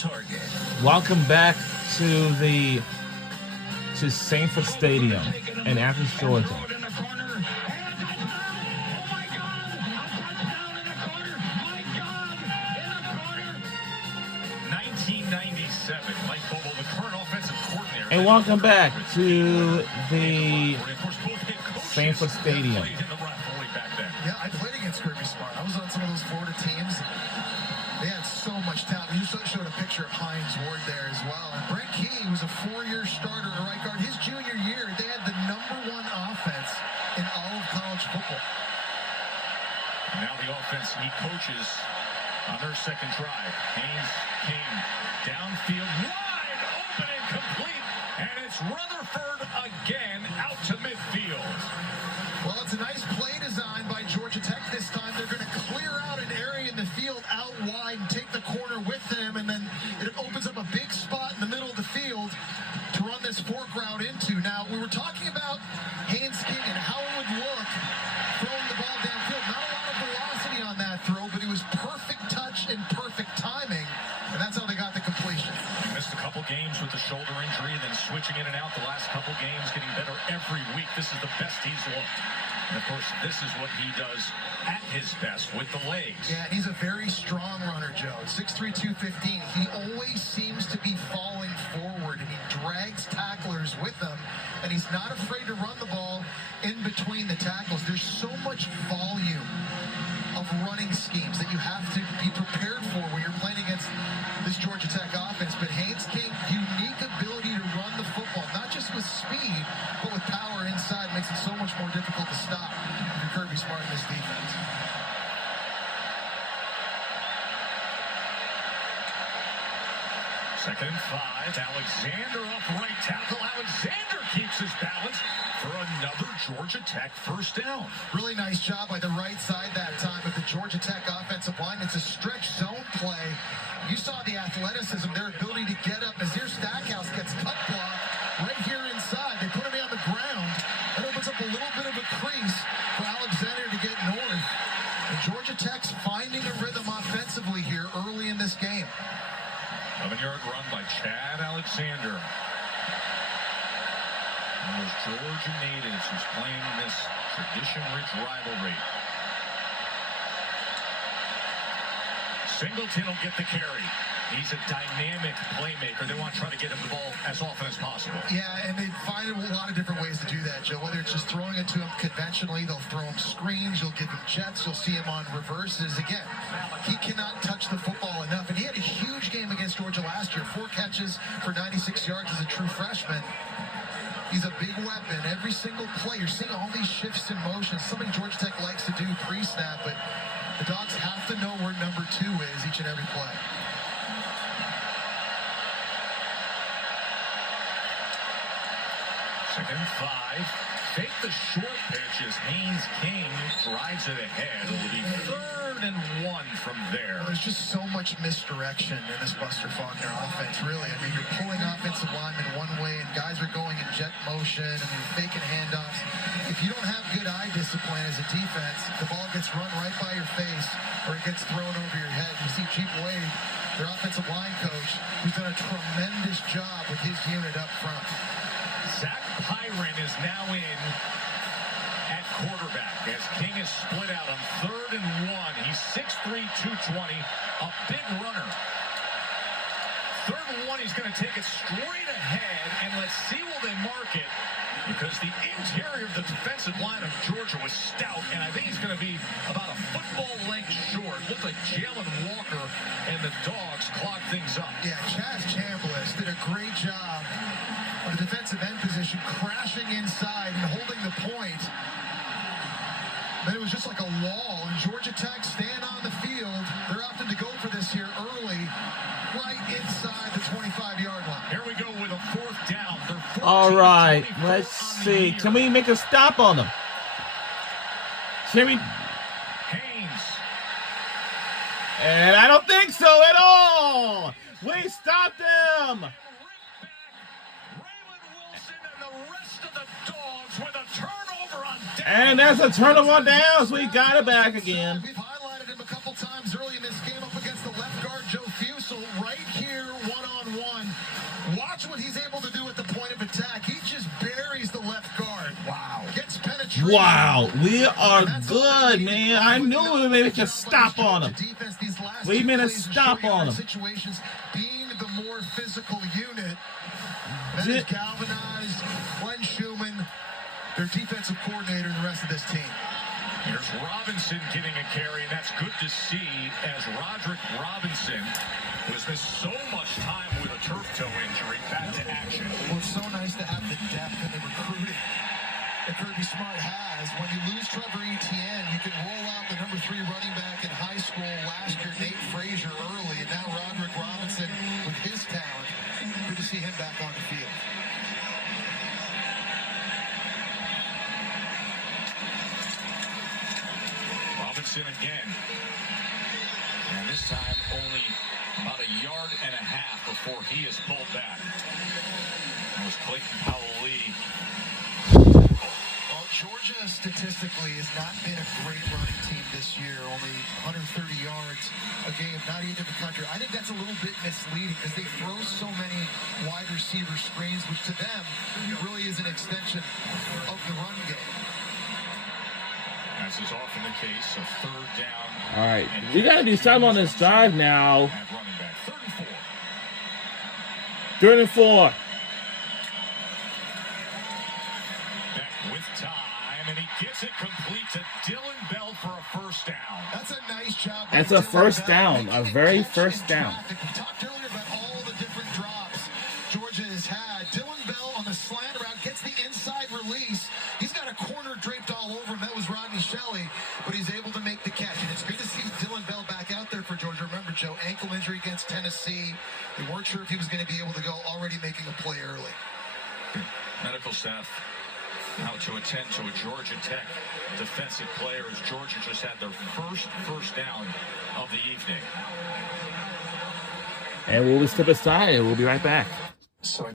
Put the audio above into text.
target. Welcome back to Sanford Stadium in Athens, Georgia. 1997, Mike Bobo, the current offensive coordinator. And welcome back to the Sanford Stadium. Yeah, I played against Kirby Smart. I was on some of those Florida teams. They had so much talent. You showed a picture of Hines Ward there as well. And Brent Key was a 4-year starter at right guard. His junior year, they had the #1 offense in all of college football. Now the offense he coaches on their second drive. Haynes came downfield, wide open and complete, and it's Rutherford again out to midfield. Well, it's a nice play design by Georgia Tech this time. They're going to clear out an area in the field out wide and take the corner with them, and then it opens up a big spot in the middle of the field to run this fork route into. Now, we were talking about Haynes King and how it would look throwing the ball downfield. Not a lot of velocity on that throw, but it was perfect touch and perfect timing, and that's how they got the completion. He missed a couple games with the shoulder injury, then switching in and out the last couple games, getting better every week. This is the best he's looked. And, of course, this is what he does at his best with the legs. Yeah, he's a very strong runner, Joe. 6'3", 215. He always seems to be falling forward, and he drags tacklers with him, and he's not afraid to run the ball in between the tackles. There's so much volume of running schemes that you have to be prepared for when you're playing against this Georgia Tech offense. But Haynes King, unique ability to run the football, not just with speed, but with power inside, makes it so much more difficult to stop if you're Kirby Smart in this defense. Second and 5. Alexander up right tackle. Alexander keeps his balance for another Georgia Tech first down. Really nice job by the right side that time of the Georgia Tech offensive line. It's a stretch zone play. You saw the athleticism, their ability to get up. Nazir Stackhouse gets cut block right here inside. They put him on the ground. That opens up a little bit of a crease for Alexander to get north. And Georgia Tech's finding a rhythm offensively here early in this game. 11-yard run by Chad Alexander. One of those Georgia natives who's playing in this tradition-rich rivalry. Singleton will get the carry. He's a dynamic playmaker. They want to try to get him the ball as often as possible. Yeah, and they find a lot of different ways to do that, Joe. Whether it's just throwing it to him conventionally, they'll throw him screens, you'll give him jets, you'll see him on reverses. Again, he cannot touch the football enough. And he had a huge game against Georgia last year. 4 catches for 96 yards as a true freshman. He's a big weapon. Every single play, you're seeing all these shifts in motion. Something Georgia Tech likes to do pre-snap, but the Dogs have to know where number 2 is each and every play. Second and 5. Fake the short pitch as Haynes King drives it ahead. It'll be 3rd and 1 from there. There's just so much misdirection in this Buster Faulkner offense, really. I mean, you're pulling offensive linemen one way, and guys are going in jet motion, and you're faking handoffs. If you don't have good eye discipline as a defense, the ball gets run right by your face, or it gets thrown over your head. You see Jeep Wade, their offensive line coach, who's done a tremendous job with his unit up front. Zach Pyron is now in at quarterback as King is split out on 3rd and 1. He's 6'3", 220, a big runner. 3rd and 1, he's going to take it straight ahead, and let's see will they mark it, because the interior of the defensive line of Georgia was stout, and I think he's going to be about a football length short. Looked like Jalen Walker and the Dogs clogged things up. Yeah, Chaz Chambliss did a great job of the defensive end position, crashing inside and holding the point. But it was just like a wall, and Georgia Tech staying on the field. They're opting to go for this here early, right inside the 25-yard line. Here we go with a 4th down. All right, let's see. Can we make a stop on them? Can we? Haynes. And I don't think so at all. We stopped them. And that's a turnover on downs. We got it back again. We've highlighted him a couple times early in this game up against the left guard, Joe Fusel, right here frustrating. Wow, we are That's good, all they man. needed. I With knew no we made a job stop by the on him. Georgia defense, these last We two made a plays of stop short on yardage him. Situations being the more physical unit that J- has galvanized Glenn Schumann, their defensive coordinator, and the rest of this team. Here's Robinson getting a carry, and that's good to see as Roderick Robinson, who has missed so much time with a turf toe injury, back to action. Well, it's so nice to have the depth and the recruiting that Kirby Smart has. When you lose Trevor Etienne, you can roll out the number 3 running back in high school last year, Nate Frazier, early, and now Roderick Robinson with his talent. Good to see him back on the field. Robinson again. And this time only about a yard and a half before he is pulled back. That was Clayton Powell-Lee. Well, Georgia statistically has not been a great running team this year. Only 130 yards a game, not even the country. I think that's a little bit misleading because they throw so many wide receiver screens, which to them really is an extension of the run game. As is often the case, a third down. All right, we got to do something on this drive now. At running back, 34. 34. Back with time, and he gets it complete to Dylan Bell for a first down. That's a nice job. by That's a Dylan first Bell, down, making a the very catch first in down. traffic. We talked earlier about all the different drops Georgia has had. Dylan Bell on the slant route gets the inside release. He's got a corner draped all over him. That was Rodney Shelley, but he's able to make the catch. And it's good to see Dylan Bell back out there for Georgia. Remember, Joe, ankle injury against Tennessee. They weren't sure if he was going to be able to go, already making a play early. Medical staff out to attend to a Georgia Tech defensive player as Georgia just had their first down of the evening. And we'll step aside and we'll be right back. So